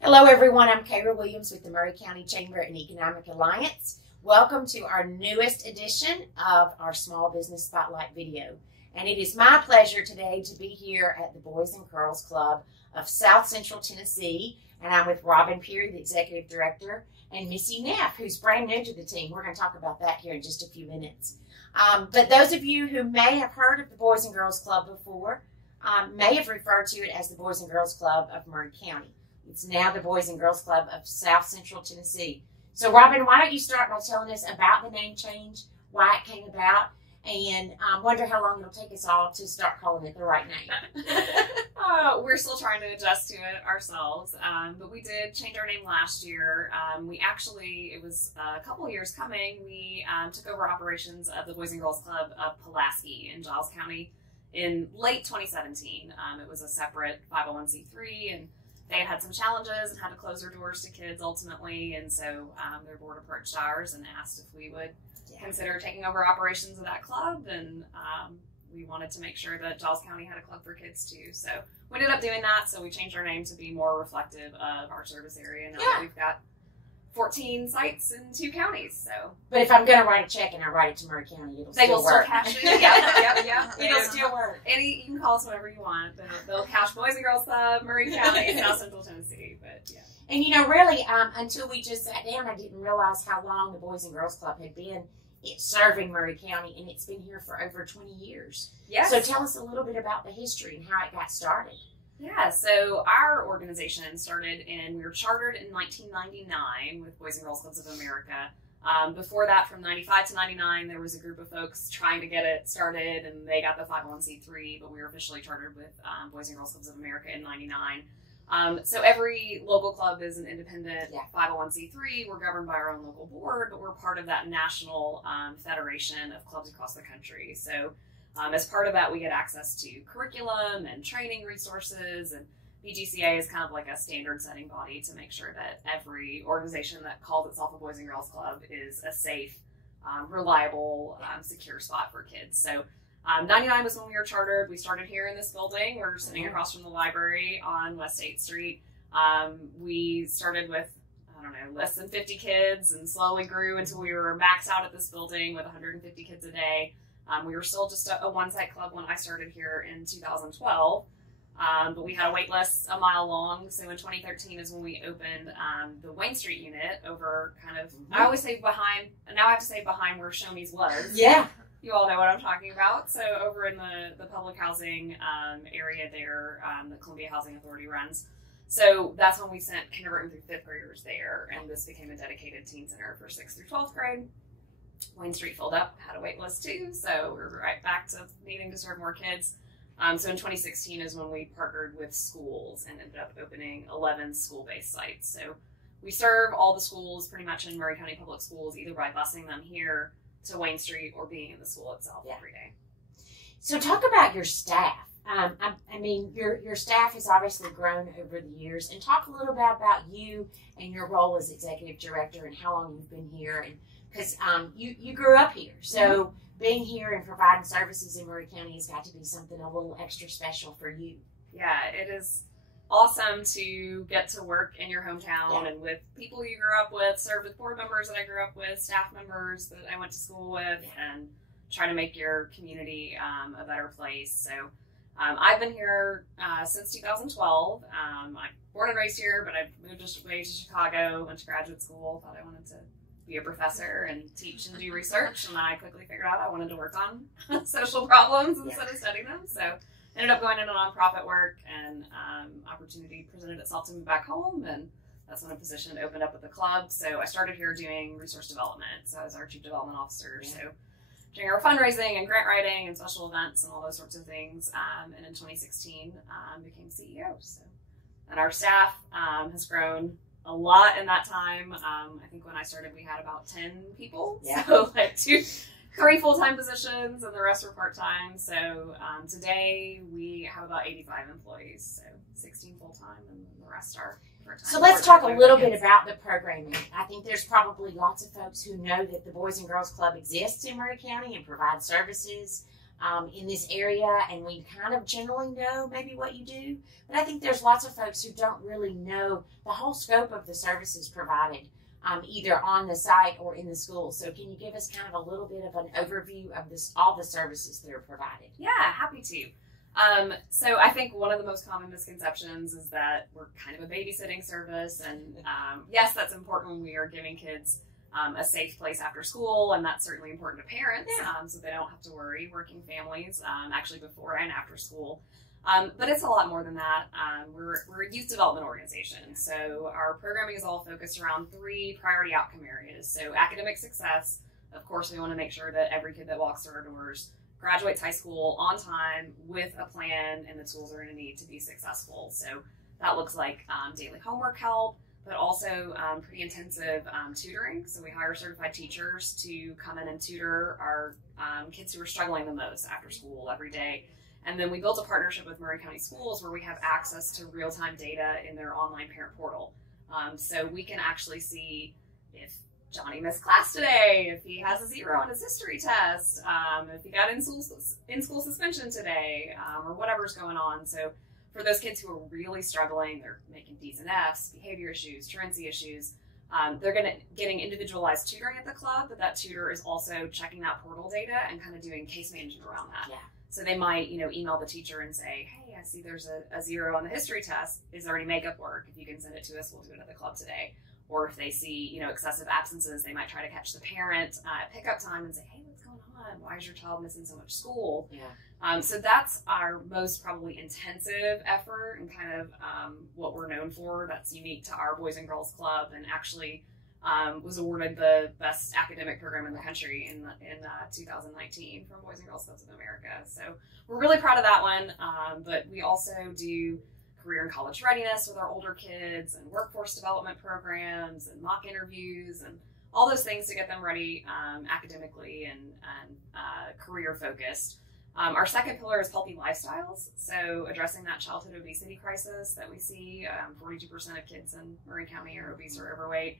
Hello everyone, I'm Kayra Williams with the Maury County Chamber and Economic Alliance. Welcome to our newest edition of our Small Business Spotlight video. And it is my pleasure today to be here at the Boys and Girls Club of South Central Tennessee. And I'm with Robyn, Peery, the Executive Director, and Missy, Naff, who's brand new to the team. We're going to talk about that here in just a few minutes. But those of you who may have heard of the Boys and Girls Club before may have referred to it as the Boys and Girls Club of Maury County. It's now the Boys and Girls Club of South Central Tennessee. So, Robyn, why don't you start by telling us about the name change, why it came about, and wonder how long it'll take us all to start calling it the right name. We're still trying to adjust to it ourselves, but we did change our name last year. It was a couple of years coming, we took over operations of the Boys and Girls Club of Pulaski in Giles County in late 2017. It was a separate 501c3, and they had some challenges and had to close their doors to kids ultimately, and so their board approached ours and asked if we would consider taking over operations of that club, and we wanted to make sure that Giles County had a club for kids too. So we ended up doing that, so we changed our name to be more reflective of our service area now that we've got 14 sites in 2 counties. So, but if I'm going to write a check and I write it to Maury County, they will still cash it. Yeah. It'll still work. You can call us whatever you want. They'll cash Boys and Girls Club, Maury County, South Central Tennessee. But yeah. And you know, really, until we just sat down, I didn't realize how long the Boys and Girls Club had been serving Maury County, and it's been here for over 20 years. Yes. So tell us a little bit about the history and how it got started. Yeah, so our organization we were chartered in 1999 with Boys and Girls Clubs of America. Before that, from 95 to 99, there was a group of folks trying to get it started, and they got the 501c3, but we were officially chartered with Boys and Girls Clubs of America in 99. So every local club is an independent 501c3. We're governed by our own local board, but we're part of that national federation of clubs across the country. So as part of that, we get access to curriculum and training resources, and BGCA is kind of like a standard setting body to make sure that every organization that calls itself a Boys and Girls Club is a safe, reliable, secure spot for kids. So 99 was when we were chartered. We started here in this building. We're sitting across from the library on West 8th Street. We started with, less than 50 kids, and slowly grew until we were maxed out at this building with 150 kids a day. We were still just a one-site club when I started here in 2012, but we had a wait list a mile long. So in 2013 is when we opened the Wayne Street unit over I always say behind, and now I have to say behind where Shoney's was. Yeah. You all know what I'm talking about. So over in the public housing area there, the Columbia Housing Authority runs. So that's when we sent kindergarten through 5th graders there, and this became a dedicated teen center for 6th through 12th grade. Wayne Street filled up, had a wait list too, so we're right back to needing to serve more kids. So in 2016 is when we partnered with schools and ended up opening 11 school-based sites. So we serve all the schools pretty much in Maury County Public Schools, either by busing them here to Wayne Street or being in the school itself every day. So talk about your staff. Your staff has obviously grown over the years, and talk a little bit about you and your role as executive director and how long you've been here. And because you grew up here, so being here and providing services in Maury County has got to be something a little extra special for you. Yeah, it is awesome to get to work in your hometown and with people you grew up with, serve with board members that I grew up with, staff members that I went to school with, and try to make your community a better place. So I've been here since 2012. I'm born and raised here, but I moved away to Chicago, went to graduate school, thought I wanted to be a professor and teach and do research, and I quickly figured out I wanted to work on social problems instead of studying them. So ended up going into nonprofit work, and opportunity presented itself to move back home, and that's when a position opened up at the club. So I started here doing resource development. So I was our chief development officer. So doing our fundraising and grant writing and special events and all those sorts of things. And in 2016, became CEO. So, and our staff has grown a lot in that time. I think when I started, we had about 10 people. Yeah. So like 3 full-time positions, and the rest were part-time. So today we have about 85 employees. So 16 full-time, and the rest are part-time. So let's talk a little bit about the programming. I think there's probably lots of folks who know that the Boys and Girls Club exists in Maury County and provides services. in this area, and we kind of generally know maybe what you do. But I think there's lots of folks who don't really know the whole scope of the services provided, either on the site or in the school. So can you give us kind of a little bit of an overview of all the services that are provided? Yeah, happy to. So I think one of the most common misconceptions is that we're kind of a babysitting service, and yes, that's important. We are giving kids a safe place after school, and that's certainly important to parents, so they don't have to worry, working families, actually before and after school. But it's a lot more than that. We're a youth development organization, so our programming is all focused around 3 priority outcome areas. So academic success, of course, we want to make sure that every kid that walks through our doors graduates high school on time with a plan and the tools they're going to need to be successful. So that looks like daily homework help, but also pretty intensive tutoring. So we hire certified teachers to come in and tutor our kids who are struggling the most after school every day. And then we built a partnership with Maury County Schools where we have access to real-time data in their online parent portal. So we can actually see if Johnny missed class today, if he has a 0 on his history test, if he got in-school suspension today, or whatever's going on. So for those kids who are really struggling, they're making D's and F's, behavior issues, truancy issues, they're getting individualized tutoring at the club, but that tutor is also checking that portal data and kind of doing case management around that. Yeah. So they might, email the teacher and say, hey, I see there's a 0 on the history test. Is there any makeup work? If you can send it to us, we'll do it at the club today. Or if they see, excessive absences, they might try to catch the parent at pickup time and say, hey, what's going on? Why is your child missing so much school? Yeah. So that's our most probably intensive effort and kind of what we're known for. That's unique to our Boys and Girls Club, and actually was awarded the best academic program in the country in 2019 from Boys and Girls Clubs of America. So we're really proud of that one. But we also do career and college readiness with our older kids, and workforce development programs, and mock interviews, and all those things to get them ready academically and career focused. Our second pillar is healthy lifestyles, so addressing that childhood obesity crisis that we see. 42% of kids in Maury County are obese or overweight.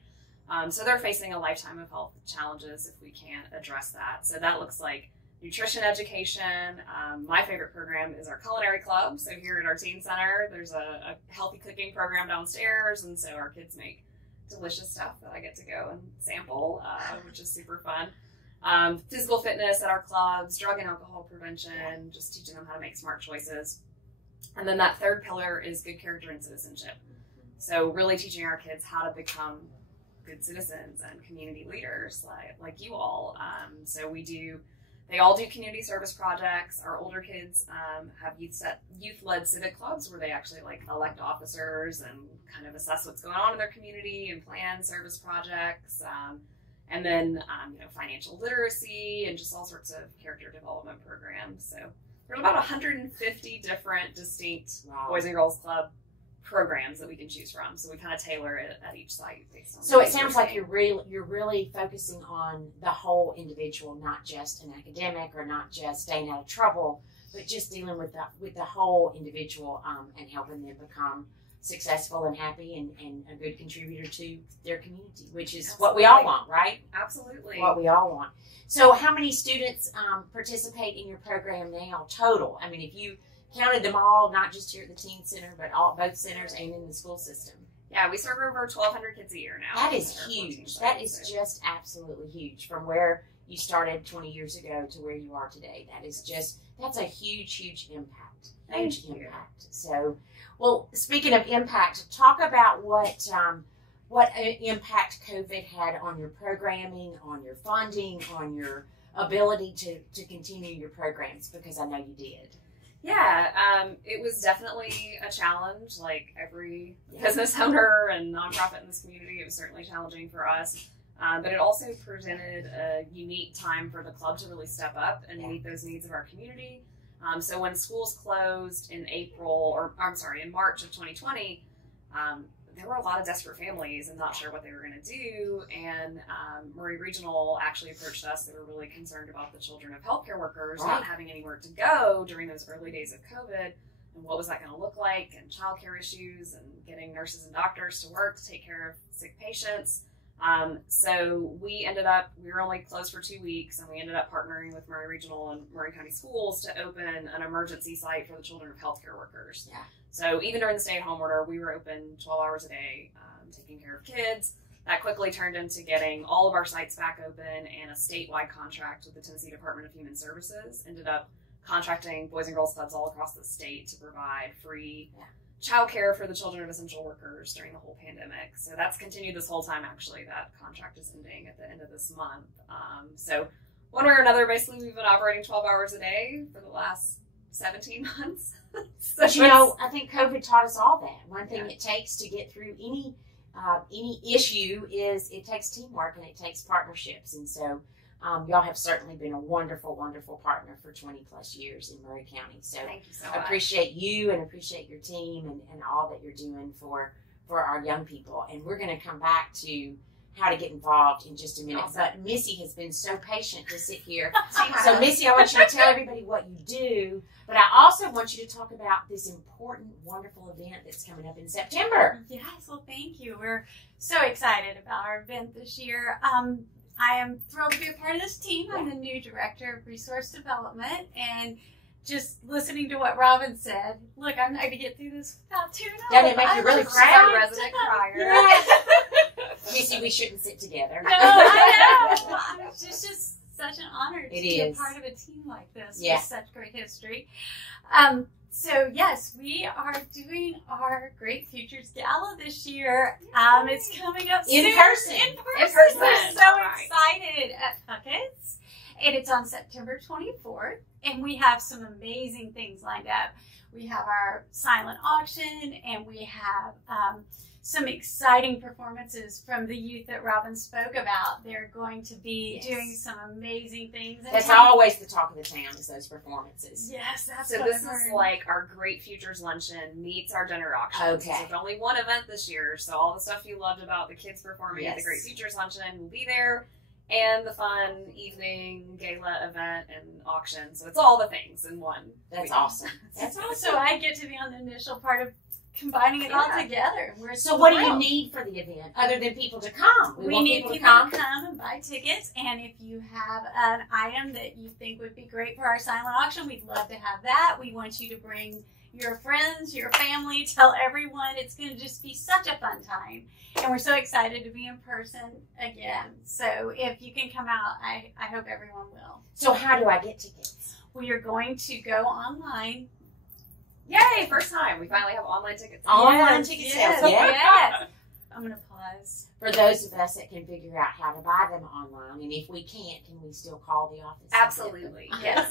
So they're facing a lifetime of health challenges if we can't address that. So that looks like nutrition education. My favorite program is our culinary club. So here at our teen center, there's a healthy cooking program downstairs, and so our kids make delicious stuff that I get to go and sample, which is super fun. Physical fitness at our clubs, drug and alcohol prevention, just teaching them how to make smart choices. And then that third pillar is good character and citizenship. So really teaching our kids how to become good citizens and community leaders like you all. So they all do community service projects. Our older kids have youth-led civic clubs where they actually elect officers and kind of assess what's going on in their community and plan service projects. And then, financial literacy and just all sorts of character development programs. So there are about 150 different distinct Boys and Girls Club programs that we can choose from. So we kind of tailor it at each site based on. So it sounds like you're really focusing on the whole individual, not just an academic or not just staying out of trouble, but just dealing with the whole individual and helping them become successful and happy and a good contributor to their community, which is what we all want, right? Absolutely. What we all want. So how many students participate in your program now total? I mean, if you counted them all, not just here at the teen center, but both centers and in the school system. Yeah, we serve over 1,200 kids a year now. That is huge. That is just absolutely huge. From where you started 20 years ago to where you are today, that's a huge impact. Huge impact. So, well, speaking of impact, talk about what impact COVID had on your programming, on your funding, on your ability to continue your programs, because I know you did. Yeah, it was definitely a challenge, like every business owner and nonprofit in this community. It was certainly challenging for us, but it also presented a unique time for the club to really step up and meet those needs of our community. So when schools closed in March of 2020, there were a lot of desperate families and not sure what they were going to do. And Maury Regional actually approached us. They were really concerned about the children of healthcare workers not having anywhere to go during those early days of COVID. And what was that going to look like? And childcare issues and getting nurses and doctors to work to take care of sick patients. So we were only closed for 2 weeks, and we ended up partnering with Maury Regional and Maury County Schools to open an emergency site for the children of healthcare workers. Yeah. So even during the stay-at-home order, we were open 12 hours a day, taking care of kids. That quickly turned into getting all of our sites back open, and a statewide contract with the Tennessee Department of Human Services ended up contracting Boys and Girls Clubs all across the state to provide free child care for the children of essential workers during the whole pandemic. So that's continued this whole time, actually. That contract is ending at the end of this month. So one way or another, basically, we've been operating 12 hours a day for the last 17 months. So but, you know, I think COVID taught us all that. One thing it takes to get through any issue is it takes teamwork and it takes partnerships. And so y'all have certainly been a wonderful, wonderful partner for 20 plus years in Maury County. So thank you so much. I appreciate you and appreciate your team and all that you're doing for our young people. And we're going to come back to how to get involved in just a minute. Awesome. But Missy has been so patient to sit here. So Missy, I want you to tell everybody what you do, but I also want you to talk about this important, wonderful event that's coming up in September. Yes, well, thank you. We're so excited about our event this year. I am thrilled to be a part of this team. I'm the new Director of Resource Development, and just listening to what Robyn said, look, I'm not going to get through this without tearing up. Doesn't it make you really proud? Resident crier. Yeah. Missy, we shouldn't sit together. No, I know. It's just such an honor to be a part of a team like this with such great history. So yes, we are doing our Great Futures Gala this year. It's coming up soon. In person. We're so excited at Puckett's. And it's on September 24th. And we have some amazing things lined up. We have our silent auction, and we have some exciting performances from the youth that Robyn spoke about. They're going to be doing some amazing things. That's always the talk of the town, is those performances. Yes, that's so what this I've heard. is like our Great Futures Luncheon meets our dinner auction. Okay. So there's only one event this year, so all the stuff you loved about the kids performing at the Great Futures Luncheon will be there, and the fun evening gala event and auction. So it's all the things in one. That's awesome. That's awesome. So I get to be on the initial part of combining it all together. So what do you need for the event other than people to come? We need people to come and buy tickets. And if you have an item that you think would be great for our silent auction, we'd love to have that. We want you to bring your friends, your family, tell everyone. It's going to just be such a fun time. And we're so excited to be in person again. So if you can come out, I hope everyone will. So how do I get tickets? We are going to go online. Yay, first time. We finally have online tickets. Online ticket sales. Yes. I'm going to pause. For those of us that can figure out how to buy them online, and if we can't, can we still call the office? Absolutely. Yes.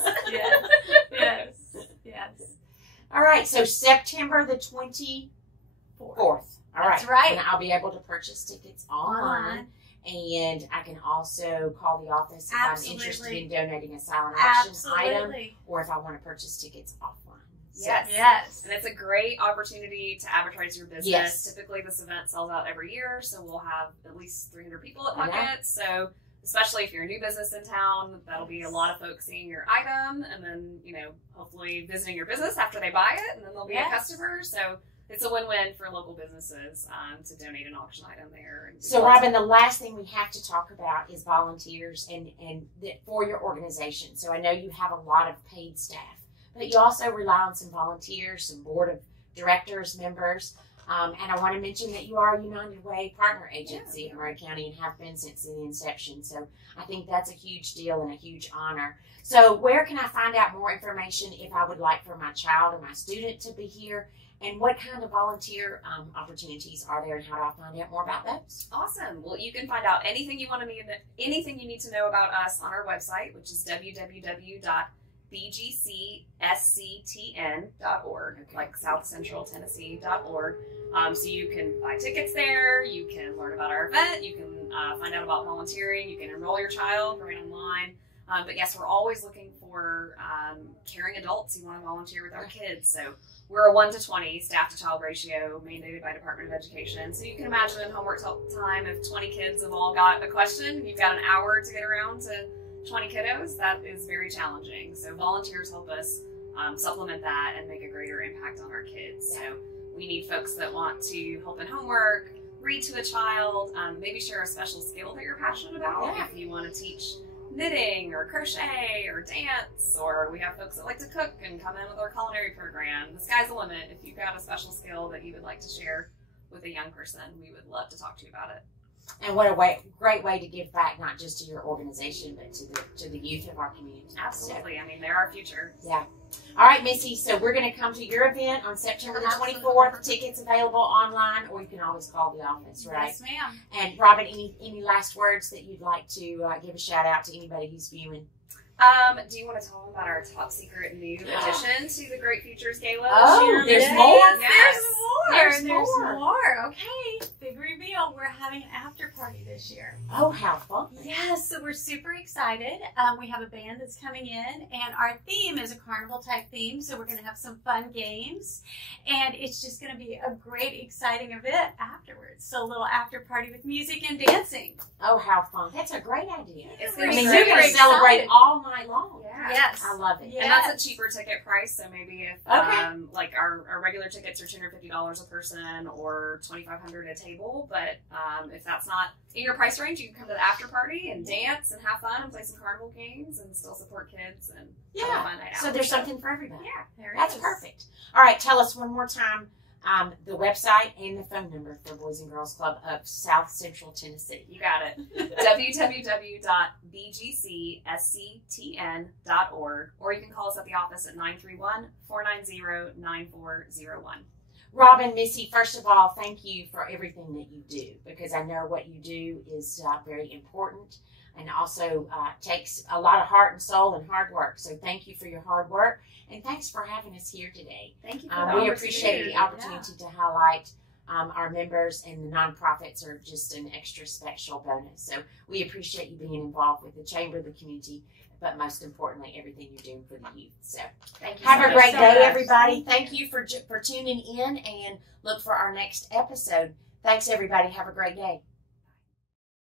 Yes. All right, so September the 24th. All right. That's right. And I'll be able to purchase tickets online. And I can also call the office if I'm interested in donating a silent auction item, or if I want to purchase tickets offline. Yes. And it's a great opportunity to advertise your business. Yes. Typically, this event sells out every year, so we'll have at least 300 people at Puckett's. So especially if you're a new business in town, that'll be a lot of folks seeing your item, and then, hopefully visiting your business after they buy it, and then they'll be a customer. So it's a win-win for local businesses to donate an auction item there. So, Robyn, the last thing we have to talk about is volunteers and for your organization. So I know you have a lot of paid staff, but you also rely on some volunteers, some board of directors, members. And I want to mention that you are a United Way partner agency in Maury County and have been since the inception. So I think that's a huge deal and a huge honor. So where can I find out more information if I would like for my child or my student to be here? And what kind of volunteer opportunities are there, and how do I find out more about those? Awesome. Well, you can find out anything you anything you need to know about us on our website, which is www.bgcsctn.org, like southcentraltennessee.org. So you can buy tickets there, you can learn about our event, you can find out about volunteering, you can enroll your child right online. But yes, we're always looking for caring adults who want to volunteer with our kids. So we're a 1-to-20 staff-to-child ratio mandated by Department of Education. So you can imagine in homework time, if 20 kids have all got a question, you've got an hour to get around to 20 kiddos, that is very challenging. So volunteers help us supplement that and make a greater impact on our kids. So we need folks that want to help in homework, read to a child, maybe share a special skill that you're passionate about. Yeah. If you want to teach knitting or crochet or dance, or we have folks that like to cook and come in with our culinary program. The sky's the limit. If you've got a special skill that you would like to share with a young person, we would love to talk to you about it. And what a great way to give back, not just to your organization, but to the youth of our community. Absolutely. So, I mean, they're our future. Yeah. All right, Missy, so we're going to come to your event on September the 24th. Tickets available online, or you can always call the office, right? Yes, ma'am. And Robyn, any last words that you'd like to give a shout out to anybody who's viewing? Do you want to tell them about our top secret new addition to the Great Futures Gala Oh, this year? there's more? Yes. There's more. more. Okay, big reveal. We're having an after party this year. Oh, how fun. Yes, so we're super excited. We have a band that's coming in, and our theme is a carnival type theme, so we're going to have some fun games, and it's just going to be a great, exciting event afterwards. So a little after party with music and dancing. Oh, how fun. That's a great idea. It's I going to mean, be you're great. going to celebrate all night long. Yeah. Yes. I love it. Yeah. And that's a cheaper ticket price, so maybe if like our regular tickets are $250 a person or $2,500 a table, but if that's not in your price range, you can come to the after party and dance and have fun and play some carnival games and still support kids and have a fun night out. So there's something for everybody. Yeah, That's perfect. All right, tell us one more time the website and the phone number for Boys and Girls Club of South Central Tennessee. You got it. www.bgcsctn.org, or you can call us at the office at 931-490-9401. Robyn, Missy, first of all, thank you for everything that you do, because I know what you do is very important and also takes a lot of heart and soul and hard work. So thank you for your hard work, and thanks for having us here today. Thank you for we appreciate the opportunity to highlight our members, and the nonprofits are just an extra special bonus. So we appreciate you being involved with the Chamber, the community, but most importantly, everything you're doing for the youth. So thank you. Have a great day, much. everybody. Thank you for tuning in, and look for our next episode. Thanks, everybody. Have a great day.